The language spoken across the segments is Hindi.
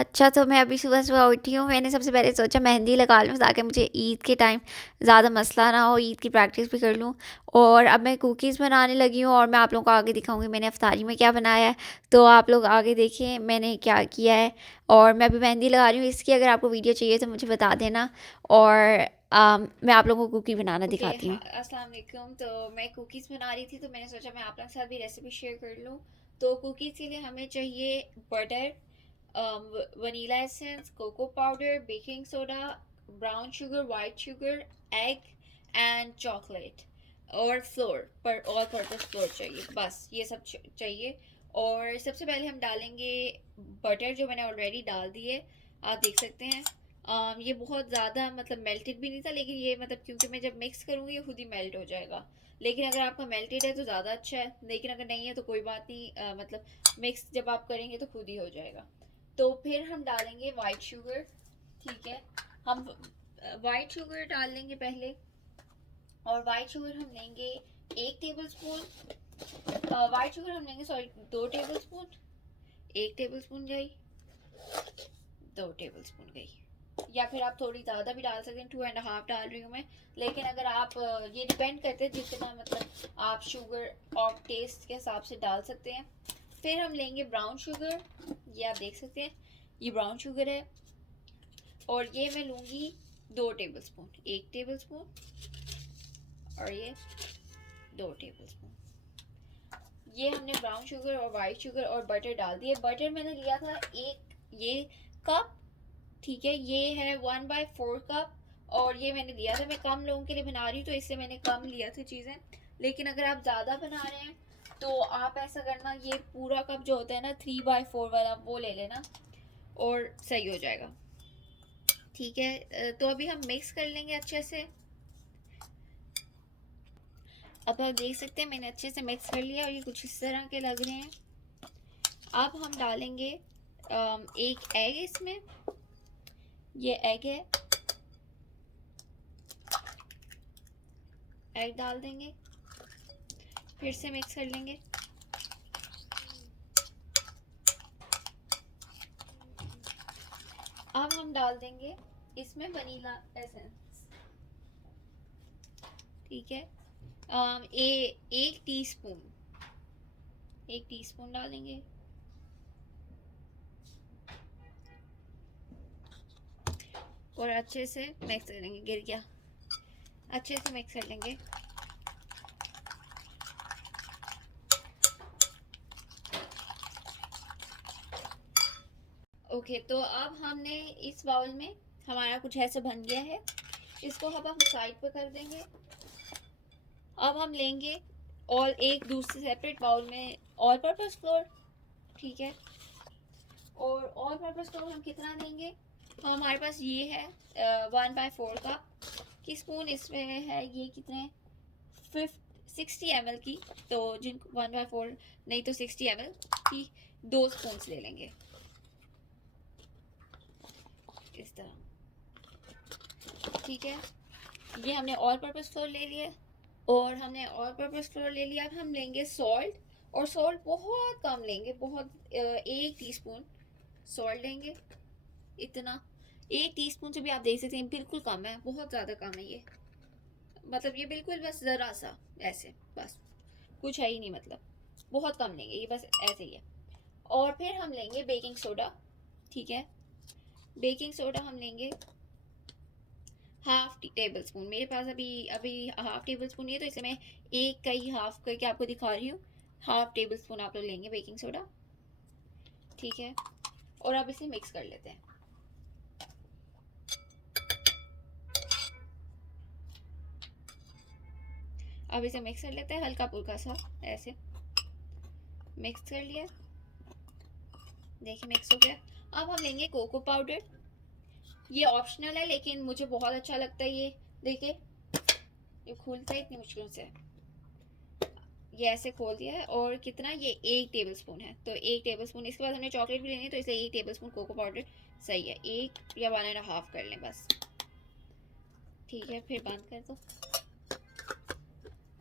अच्छा, तो मैं अभी सुबह-सुबह उठी हूँ, मैंने सबसे पहले सोचा मेहंदी लगा लूँ ताकि मुझे ईद के टाइम ज़्यादा मसला ना हो, ईद की प्रैक्टिस भी कर लूँ। और अब मैं कुकीज़ बनाने लगी हूँ और मैं आप लोगों को आगे दिखाऊँगी मैंने इफ्तारी में क्या बनाया है। तो आप लोग आगे देखिए मैंने क्या किया है। और मैं अभी मेहंदी लगा रही हूँ, इसकी अगर आपको वीडियो चाहिए तो मुझे बता देना। और मैं आप लोगों को कुकी बनाना दिखाती हूँ। अस्सलाम वालेकुम। तो मैं कुकीज़ बना रही थी तो मैंने सोचा मैं आप लोगों के साथ भी रेसिपी शेयर कर लूँ। तो कुकीज़ के लिए हमें चाहिए butter, vanilla essence, cocoa powder, baking soda, brown sugar, white sugar, egg and chocolate और फ्लोर पर ऑल पर्पस फ्लोर चाहिए, बस ये सब चाहिए। और सबसे पहले हम डालेंगे बटर, जो मैंने ऑलरेडी डाल दिए, आप देख सकते हैं। ये बहुत ज़्यादा मतलब मेल्टेड भी नहीं था, लेकिन ये मतलब क्योंकि मैं जब मिक्स करूँगी ये खुद ही मेल्ट हो जाएगा। लेकिन अगर आपका मेल्टेड है तो ज़्यादा अच्छा है, लेकिन अगर नहीं है तो कोई बात नहीं, मतलब मिक्स जब आप करेंगे तो खुद ही हो जाएगा। तो फिर हम डालेंगे वाइट शुगर। ठीक है, हम वाइट शुगर डाल लेंगे पहले। और वाइट शुगर हम लेंगे 1 टेबल स्पून। वाइट शुगर हम लेंगे, sorry, 2 table spoon. 1 table spoon गई, 2 टेबल स्पून गई, या फिर आप थोड़ी ज़्यादा भी डाल सकते हैं, 2.5 डाल रही हूँ मैं। लेकिन अगर आप ये डिपेंड करते हैं जितना मतलब आप शुगर और टेस्ट के हिसाब से डाल सकते हैं। फिर हम लेंगे ब्राउन शुगर, ये आप देख सकते हैं, ये ब्राउन शुगर है। और ये मैं लूँगी 2 टेबल स्पून, 1 टेबल स्पून और ये 2 टेबल स्पून। ये हमने ब्राउन शुगर और वाइट शुगर और बटर डाल दिए। बटर मैंने लिया था एक ये कप। ठीक है, ये है 1/4 कप। और ये मैंने लिया था, मैं कम लोगों के लिए बना रही हूँ तो इससे मैंने कम लिया था चीज़ें। लेकिन अगर आप ज़्यादा बना रहे हैं तो आप ऐसा करना, ये पूरा कप जो होता है ना 3/4 वाला, वो ले लेना और सही हो जाएगा। ठीक है, तो अभी हम मिक्स कर लेंगे अच्छे से। अब आप देख सकते हैं मैंने अच्छे से मिक्स कर लिया और ये कुछ इस तरह के लग रहे हैं। अब हम डालेंगे एक एग इसमें, ये एग है, एग डाल देंगे, फिर से मिक्स कर लेंगे। अब हम डाल देंगे इसमें वनीला एसेंस। ठीक है, एक टीस्पून, 1 टीस्पून डालेंगे। और अच्छे से मिक्स कर लेंगे, गिर गया, अच्छे से मिक्स कर लेंगे। ओके, तो अब हमने इस बाउल में, हमारा कुछ ऐसा बन गया है, इसको अब हम साइड पर कर देंगे। अब हम लेंगे और एक दूसरे सेपरेट बाउल में ऑल पर्पस फ्लोर। ठीक है, और ऑल पर्पस फ्लोर हम कितना लेंगे, हमारे पास ये है 1/4 का की स्पून, इसमें है ये कितने 60 ml की। तो जिनको 1/4 नहीं तो 60 ml की 2 स्पून ले लेंगे इस तरह। ठीक है, ये हमने ऑल पर्पस फ्लोर ले लिया। और हमने ऑल पर्पस फ्लोर ले लिया। अब हम लेंगे सॉल्ट, और सॉल्ट बहुत कम लेंगे, बहुत 1 टीस्पून सॉल्ट लेंगे, इतना। 1 टीस्पून से भी आप देख सकते हैं बिल्कुल कम है, बहुत ज़्यादा कम है ये, मतलब ये बिल्कुल बस ज़रा सा, ऐसे बस, कुछ है ही नहीं, मतलब बहुत कम लेंगे ये, बस ऐसे ही है। और फिर हम लेंगे बेकिंग सोडा। ठीक है, बेकिंग सोडा हम लेंगे 1/2 टेबल स्पून। मेरे पास अभी अभी 1/2 टेबल स्पून ही है, तो इसे मैं एक का ही हाफ करके आपको दिखा रही हूँ। 1/2 टेबल स्पून आप लोग लेंगे बेकिंग सोडा। ठीक है, और अब इसे मिक्स कर लेते हैं। अब इसे मिक्स कर लेते हैं हल्का फुल्का सा, ऐसे मिक्स कर लिया, देखिए मिक्स हो गया। अब हम लेंगे कोको पाउडर, ये ऑप्शनल है लेकिन मुझे बहुत अच्छा लगता है ये। देखिए ये खुलता है इतनी मुश्किल से, ये ऐसे खोल दिया है। और कितना, ये 1 टेबल स्पून है, तो 1 टेबल स्पून। इसके बाद हमने चॉकलेट भी लेनी है तो इसलिए 1 टेबल स्पून कोको पाउडर सही है, 1 या 1.5 कर लें बस। ठीक है, फिर बंद कर दो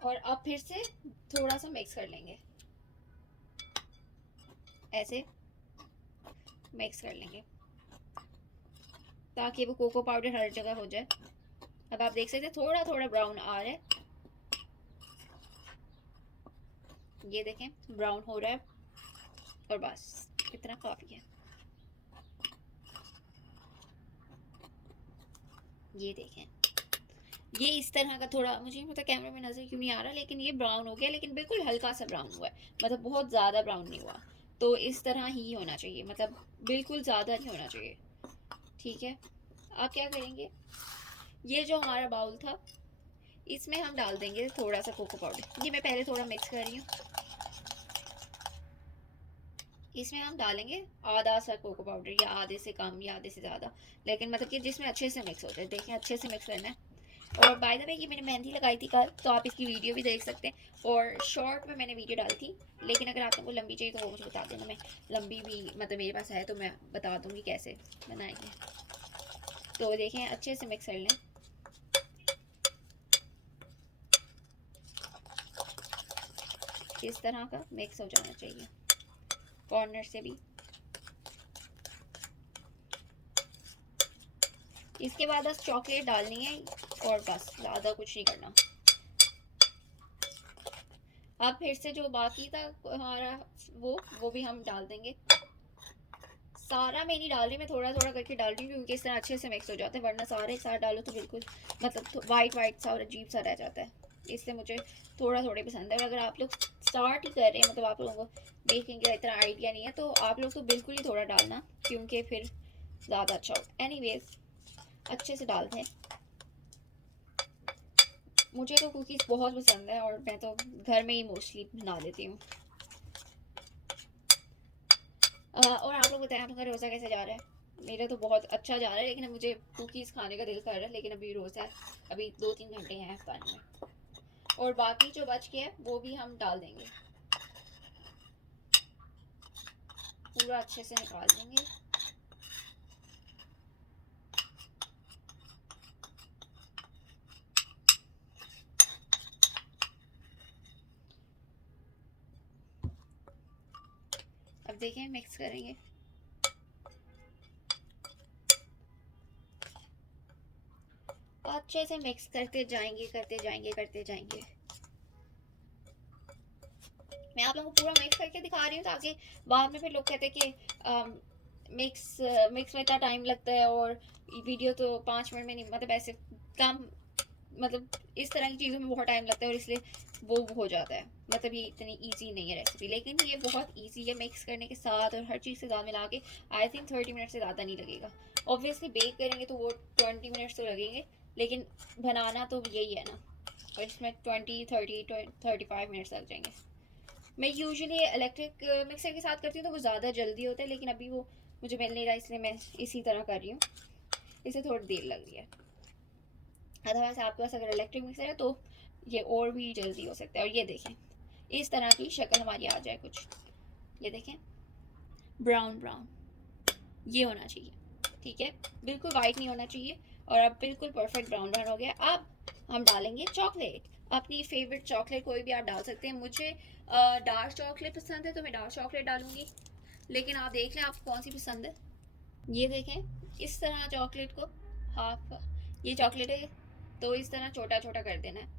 और अब फिर से थोड़ा सा मिक्स कर लेंगे, ऐसे मिक्स कर लेंगे। ताकि वो कोको पाउडर हर जगह हो जाए। अब आप देख सकते हैं थोड़ा थोड़ा ब्राउन आ रहा है, ये देखें ब्राउन हो रहा है, और बस इतना काफ़ी है। ये देखें, ये इस तरह का थोड़ा, मुझे नहीं पता कैमरे में नज़र क्यों नहीं आ रहा, लेकिन ये ब्राउन हो गया, लेकिन बिल्कुल हल्का सा ब्राउन हुआ है, मतलब बहुत ज़्यादा ब्राउन नहीं हुआ। तो इस तरह ही होना चाहिए, मतलब बिल्कुल ज़्यादा नहीं होना चाहिए। ठीक है, आप क्या करेंगे, ये जो हमारा बाउल था इसमें हम डाल देंगे थोड़ा सा कोको पाउडर। ये मैं पहले थोड़ा मिक्स कर रही हूँ। इसमें हम डालेंगे आधा सा कोको पाउडर, या आधे से कम या आधे से ज़्यादा, लेकिन मतलब कि जिसमें अच्छे से मिक्स हो जाए। देखें अच्छे से मिक्स करना है। और बाय द वे, ये मैंने मेहंदी लगाई थी कल, तो आप इसकी वीडियो भी देख सकते हैं, और शॉर्ट में मैंने वीडियो डाली थी, लेकिन अगर आप लोगों को लंबी चाहिए तो वो मुझे बता देना, मैं लंबी भी मतलब मेरे पास है तो मैं बता दूँगी कैसे बनाएंगे। तो देखें अच्छे से मिक्स कर लें। इस तरह का मिक्स हो जाना चाहिए कॉर्नर से भी। इसके बाद बस चॉकलेट डालनी है, और बस ज़्यादा कुछ नहीं करना। अब फिर से जो बाकी था हमारा, वो भी हम डाल देंगे। सारा मैं नहीं डाल रही, मैं थोड़ा थोड़ा करके डाल रही हूँ, क्योंकि इस तरह अच्छे से मिक्स हो जाता है, वरना सारे एक साथ डालो तो बिल्कुल मतलब वाइट वाइट सा और अजीब सा रह जाता है। इसलिए मुझे थोड़ा थोड़े पसंद है। और अगर आप लोग स्टार्ट ही कर रहे हैं, मतलब आप लोगों को बेकिंग का इतना आइडिया नहीं है, तो आप लोग तो बिल्कुल ही थोड़ा डालना, क्योंकि फिर ज़्यादा अच्छा हो। एनीवेज, अच्छे से डाल दें। मुझे तो कुकीज़ बहुत पसंद है, और मैं तो घर में ही मोस्टली बना लेती हूँ। और आप लोग बताएं, आप लोग का रोज़ा कैसे जा रहा है? मेरा तो बहुत अच्छा जा रहा है, लेकिन मुझे कुकीज़ खाने का दिल कर रहा है, लेकिन अभी रोज़ा है, अभी 2-3 घंटे हैं अफ्तारी में। और बाकी जो बच गया है वो भी हम डाल देंगे, पूरा अच्छे से निकाल देंगे। अब देखें मिक्स करेंगे। अच्छे से मिक्स करते जाएंगे करते जाएंगे करते जाएंगे। मैं आप लोगों को पूरा मिक्स करके दिखा रही हूँ, ताकि बाद में फिर लोग कहते हैं कि मिक्स मिक्स में इतना टाइम लगता है, और वीडियो तो 5 मिनट में नहीं, मतलब ऐसे कम, मतलब इस तरह की चीज़ों में बहुत टाइम लगता है, और इसलिए वो हो जाता है। मतलब ये इतनी इजी नहीं है रेसिपी, लेकिन ये बहुत इजी है मिक्स करने के साथ, और हर चीज़ के साथ मिला के आई थिंक 30 मिनट से ज़्यादा नहीं लगेगा। ऑब्वियसली बेक करेंगे तो वो 20 मिनट्स तो लगेंगे, लेकिन बनाना तो यही है ना, और इसमें 20-30-35 मिनट्स लग जाएंगे। मैं यूजुअली इलेक्ट्रिक मिक्सर के साथ करती हूँ, तो वो ज़्यादा जल्दी होता है, लेकिन अभी वो मुझे मिल नहीं रहा, इसलिए मैं इसी तरह कर रही हूँ। इसे थोड़ी देर लग रही है। अदरवाइज आपके पास अगर इलेक्ट्रिक मिक्सर है तो ये और भी जल्दी हो सकता है। और ये देखें इस तरह की शक्ल हमारी आ जाए कुछ, ये देखें ब्राउन ब्राउन ये होना चाहिए। ठीक है, बिल्कुल वाइट नहीं होना चाहिए, और अब बिल्कुल परफेक्ट ब्राउन ब्राउन हो गया। अब हम डालेंगे चॉकलेट, अपनी फेवरेट चॉकलेट कोई भी आप डाल सकते हैं। मुझे डार्क चॉकलेट पसंद है, तो मैं डार्क चॉकलेट डालूंगी, लेकिन आप देख लें आपको कौन सी पसंद है। ये देखें इस तरह चॉकलेट को, हाफ ये चॉकलेट है, तो इस तरह छोटा छोटा कर देना है।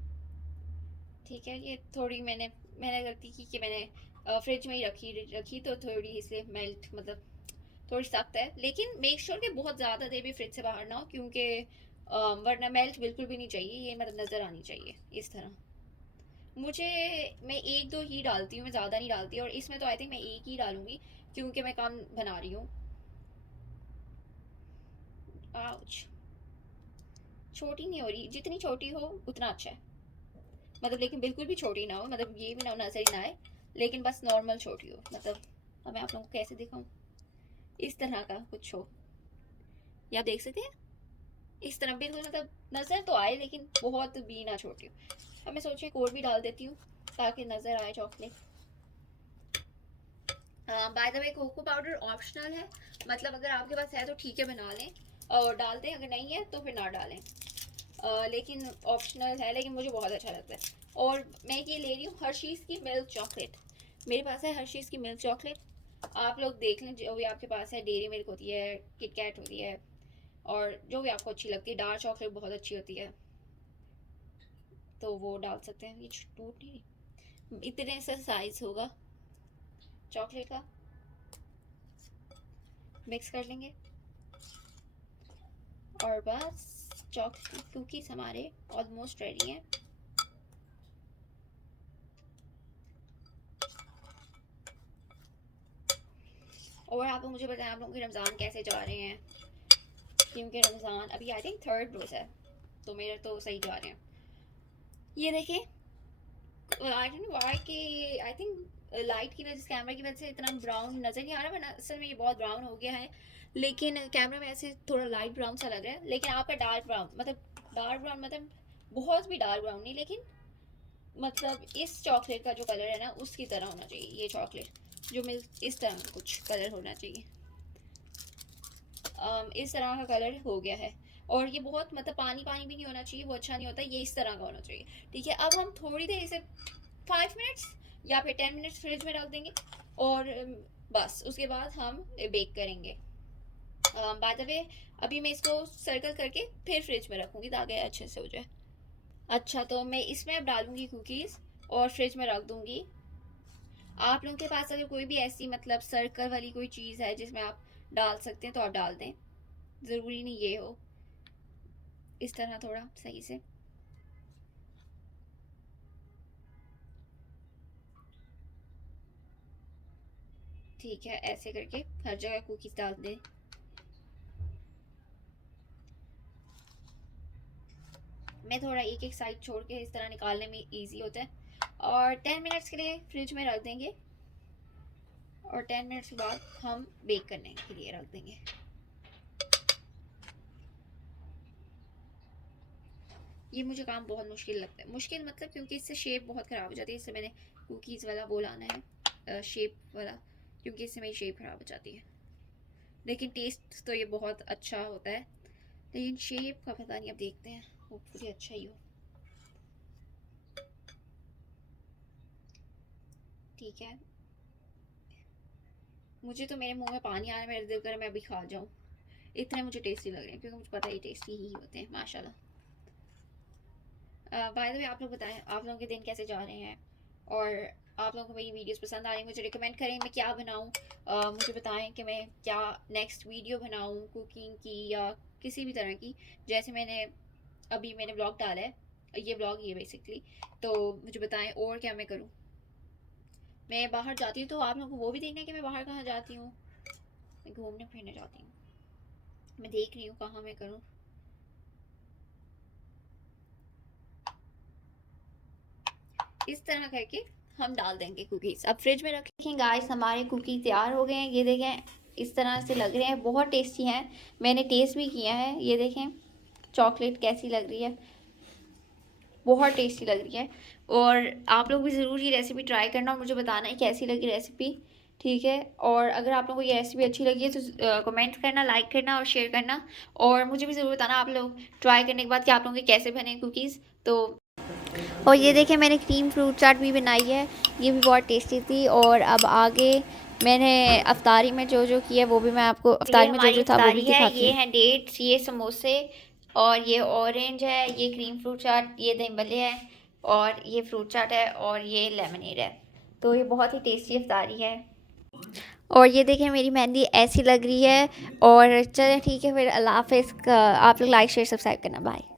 ठीक है, ये थोड़ी मैंने मैंने गलती की कि मैंने फ्रिज में ही रखी तो थोड़ी इसलिए मेल्ट, मतलब थोड़ी सख्त है, लेकिन मेक श्योर कि बहुत ज़्यादा देर भी फ्रिज से बाहर ना हो, क्योंकि वरना मेल्ट बिल्कुल भी नहीं चाहिए, ये मतलब नज़र आनी चाहिए इस तरह। मुझे, मैं एक दो ही डालती हूँ, मैं ज़्यादा नहीं डालती, और इसमें तो आई थिंक मैं एक ही डालूंगी, क्योंकि मैं कम बना रही हूँ। आउच, छोटी नहीं हो रही, जितनी छोटी हो उतना अच्छा है, मतलब लेकिन बिल्कुल भी छोटी ना हो, मतलब ये भी ना नजर ही ना आए, लेकिन बस नॉर्मल छोटी हो। मतलब अब मैं आप लोगों को कैसे दिखाऊं, इस तरह का कुछ हो, ये आप देख सकते हैं इस तरह, बिल्कुल मतलब नज़र तो आए, लेकिन बहुत भी ना छोटी हो। अब मैं सोची एक और भी डाल देती हूँ, ताकि नज़र आए chocolate. By the way cocoa powder optional है, मतलब अगर आपके पास है तो ठीक है बना लें और डाल दें, अगर नहीं है तो फिर ना डालें। लेकिन ऑप्शनल है, लेकिन मुझे बहुत अच्छा लगता है। और मैं ये ले रही हूँ हर्शीज़ की मिल्क चॉकलेट, मेरे पास है हर्शीज़ की मिल्क चॉकलेट। आप लोग देख लें जो भी आपके पास है, डेयरी मिल्क होती है, किटकैट होती है, और जो भी आपको अच्छी लगती है, डार्क चॉकलेट बहुत अच्छी होती है तो वो डाल सकते हैं। ये टूट नहीं, इतने सा साइज होगा चॉकलेट का। मिक्स कर लेंगे और बस चॉकलेट कुकीज़ हमारे ऑलमोस्ट रेडी हैं। और आप लोग मुझे बताएं आप लोगों के रमज़ान कैसे जा रहे हैं, क्योंकि रमज़ान अभी आई थिंक 3rd रोज़ है तो मेरे तो सही जा रहे हैं। ये देखें, आई डोंट नो व्हाई कि आई थिंक लाइट की वजह से, कैमरा की वजह से इतना ब्राउन नज़र नहीं आ रहा, वरना असल में ये बहुत ब्राउन हो गया है, लेकिन कैमरा में ऐसे थोड़ा लाइट ब्राउन सा लग रहा है। लेकिन आपका डार्क ब्राउन मतलब बहुत भी डार्क ब्राउन नहीं, लेकिन मतलब इस चॉकलेट का जो कलर है ना उसकी तरह होना चाहिए। ये चॉकलेट जो मिल्क इस तरह का कुछ कलर होना चाहिए। इस तरह का कलर हो गया है। और ये बहुत मतलब पानी पानी भी नहीं होना चाहिए, वो अच्छा नहीं होता, ये इस तरह का होना चाहिए। ठीक है, अब हम थोड़ी देर इसे 5 मिनट्स या फिर 10 मिनट्स फ्रिज में रख देंगे और बस उसके बाद हम बेक करेंगे। बाय द वे अभी मैं इसको सर्कल करके फिर फ्रिज में रखूँगी ताकि अच्छे से हो जाए। अच्छा, तो मैं इसमें अब डालूँगी कुकीज़ और फ्रिज में रख दूँगी। आप लोगों के पास अगर कोई भी ऐसी मतलब सर्कल वाली कोई चीज़ है जिसमें आप डाल सकते हैं तो आप डाल दें, ज़रूरी नहीं ये हो। इस तरह थोड़ा सही से ठीक है, ऐसे करके हर जगह कुकीज़ डाल दें। मैं थोड़ा एक एक साइड छोड़ के इस तरह निकालने में इजी होता है। और 10 मिनट्स के लिए फ्रिज में रख देंगे और 10 मिनट्स के बाद हम बेक करने के लिए रख देंगे। ये मुझे काम बहुत मुश्किल लगता है, मुश्किल मतलब क्योंकि इससे शेप बहुत ख़राब हो जाती है। इससे मैंने कुकीज़ वाला वो लाना है, शेप वाला, क्योंकि इससे मेरी शेप ख़राब हो जाती है। लेकिन टेस्ट तो ये बहुत अच्छा होता है, लेकिन शेप का पता नहीं, अब देखते हैं, होपफुली अच्छा ही हो। ठीक है, मुझे तो मेरे मुंह में पानी आ रहा है, मेरा दिल कर मैं अभी खा जाऊँ, इतने मुझे टेस्टी लग रहे हैं, क्योंकि मुझे पता है टेस्टी ही होते हैं माशाल्लाह। बाय द वे आप लोग बताएं आप लोगों के दिन कैसे जा रहे हैं, और आप लोगों को मेरी वीडियोस पसंद आ रही हैं, मुझे रिकमेंड करें मैं क्या बनाऊं। मुझे बताएं कि मैं क्या नेक्स्ट वीडियो बनाऊं कुकिंग की या किसी भी तरह की। जैसे मैंने ब्लॉग डाला है, ये ब्लॉग ये बेसिकली, तो मुझे बताएं और क्या मैं करूं। मैं बाहर जाती हूँ तो आप लोगों को वो भी देखना है कि मैं बाहर कहाँ जाती हूँ। मैं घूमने फिरने जाती हूँ, मैं देख रही हूँ कहाँ मैं करूँ। इस तरह करके हम डाल देंगे कुकीज़, अब फ्रिज में रखें। गाइस हमारे कुकीज़ तैयार हो गए हैं, ये देखें इस तरह से लग रहे हैं, बहुत टेस्टी हैं। मैंने टेस्ट भी किया है, ये देखें चॉकलेट कैसी लग रही है, बहुत टेस्टी लग रही है। और आप लोग भी ज़रूर ये रेसिपी ट्राई करना और मुझे बताना है कैसी लगी रेसिपी। ठीक है, और अगर आप लोगों को ये रेसिपी अच्छी लगी है तो कमेंट करना, लाइक करना और शेयर करना। और मुझे भी ज़रूर बताना आप लोग ट्राई करने के बाद कि आप लोगों के कैसे बने कुकीज़। तो और ये देखिए मैंने क्रीम फ्रूट चाट भी बनाई है, ये भी बहुत टेस्टी थी। और अब आगे मैंने अफ्तारी में जो जो किया वो भी मैं आपको, अफ्तारी में जो जो था वो भी दिखाती हूँ। ये हैं डेट्स, ये समोसे, और ये ऑरेंज है, ये क्रीम फ्रूट चाट, ये दही भल्ले है, और ये फ्रूट चाट है, और ये लेमनेड है। तो ये बहुत ही टेस्टी अफ्तारी है। और ये देखें मेरी मेहंदी ऐसी लग रही है। और चलें ठीक है फिर, अल्लाह हाफ़िज़। आप लोग लाइक शेयर सब्सक्राइब करना, बाय।